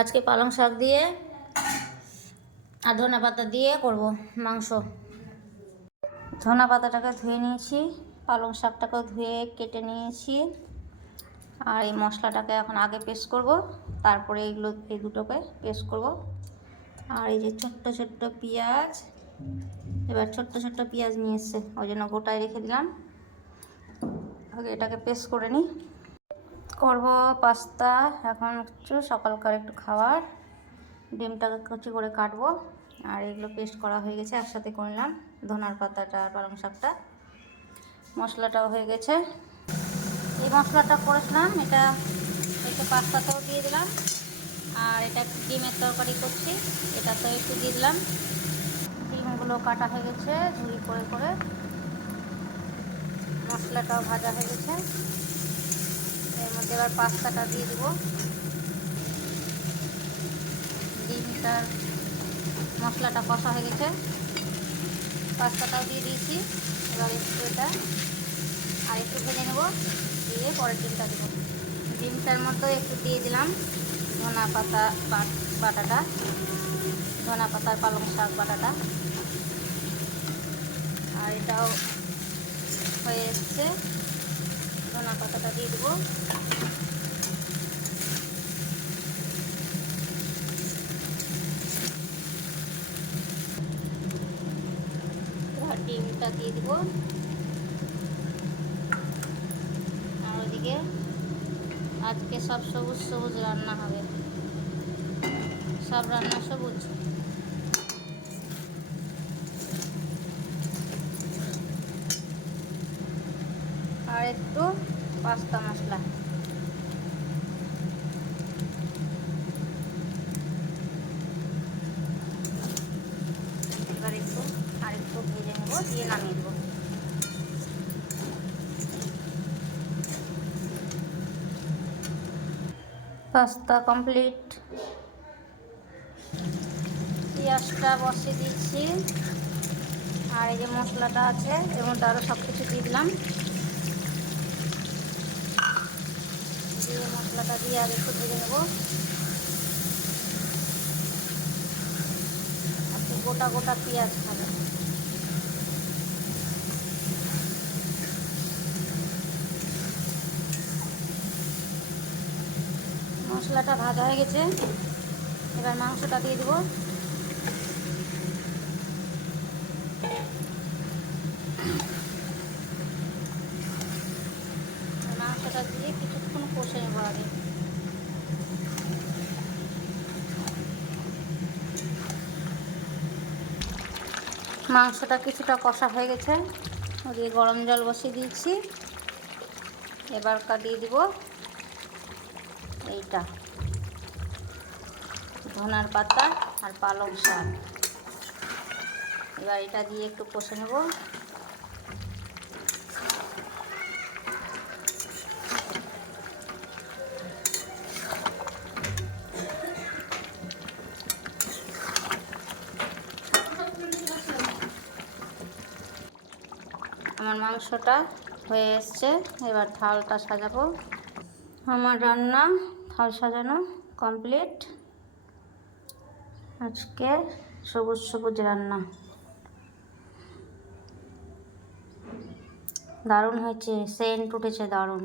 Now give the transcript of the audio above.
আজকে পালং শাক দিয়ে আর ধনে পাতা দিয়ে করব মাংস। ধনে পাতাটাকে ধুয়ে নিয়েছি, পালং শাকটাকেও ধুয়ে কেটে নিয়েছি। আর এই মশলাটাকে এখন আগে পেস্ট করব, তারপরে এই দুটোকে পেস্ট করব। আর এই যে ছোট্ট ছোট্ট পেঁয়াজ, এবার ছোট্ট ছোট্ট পেঁয়াজ নিয়ে এসছে, ওই জন্য গোটায় রেখে দিলাম। আগে এটাকে পেস্ট করে নিই। করব পাস্তা এখন, একটু সকালকার একটু খাবার। ডিমটাকে কুচি করে কাটবো। আর এগুলো পেস্ট করা হয়ে গেছে, একসাথে করলাম ধনার পাতাটা আর পালং শাকটা। মশলাটাও হয়ে গেছে। এই মশলাটা করেছিলাম, এটা পাস্তাটাও দিয়ে দিলাম। আর এটা ডিমের তরকারি করছি, এটাতেও একটু দিয়ে দিলাম। ডিমগুলো কাটা হয়ে গেছে ঝুড়ি করে করে। মশলাটাও ভাজা হয়ে গেছে। এর মধ্যে এবার পাস্তাটা দিয়ে দেবো। ডিমটার মশলাটা কষা হয়ে গেছে, পাস্তাটাও দিয়ে দিয়েছি। এবার একটু এটা আর একটু ভেজে নেব, দিয়ে পরের ডিমটা দেবো। ডিমটার মধ্যে একটু দিয়ে দিলাম ধনা পাতা বাটাটা, ধনা পাতার পালং শাক বাটাটা। আর এটাও হয়ে এসছে, ধনা পাতাটা দিয়ে দেবো। আর ডিমটা দিয়ে দেব। আর ওদিকে আজকে সব সবুজ সবুজ রান্না হবে, সব রান্না সবুজ। আর একটু পাস্তা মশলা। এবার আরেকটু ভেজে নেব, দিয়ে নামিয়ে দেবো। Pasta complete. পেঁয়াজটা বসিয়ে দিচ্ছি। আর এই যে মশলাটা আছে এর মধ্যে আরও সব কিছু দিয়ে দিলাম। দিয়ে মশলাটা দিয়ে আর একটু ভেজে নেব। একটু গোটা গোটা পেঁয়াজ খাবে। মশলাটা ভাজা হয়ে গেছে, এবার মাংসটা দিয়ে দেবো। মাংসটা দিয়ে কিছুক্ষণ কষে নেবো আগে। মাংসটা কিছুটা কষা হয়ে গেছে, ওদিকে গরম জল বসিয়ে দিয়েছি। এবার দিয়ে দিব এইটা ধনার পাতা আর পালং শাক। এবার এটা দিয়ে একটু কষে নেব। আমার মাংসটা হয়ে এসছে, এবার থালটা সাজাবো। আমার রান্না থাল সাজানো কমপ্লিট। আজকে সবুজ সবুজ রান্না, দারুণ হয়েছে, সেন্ট উঠেছে দারুণ।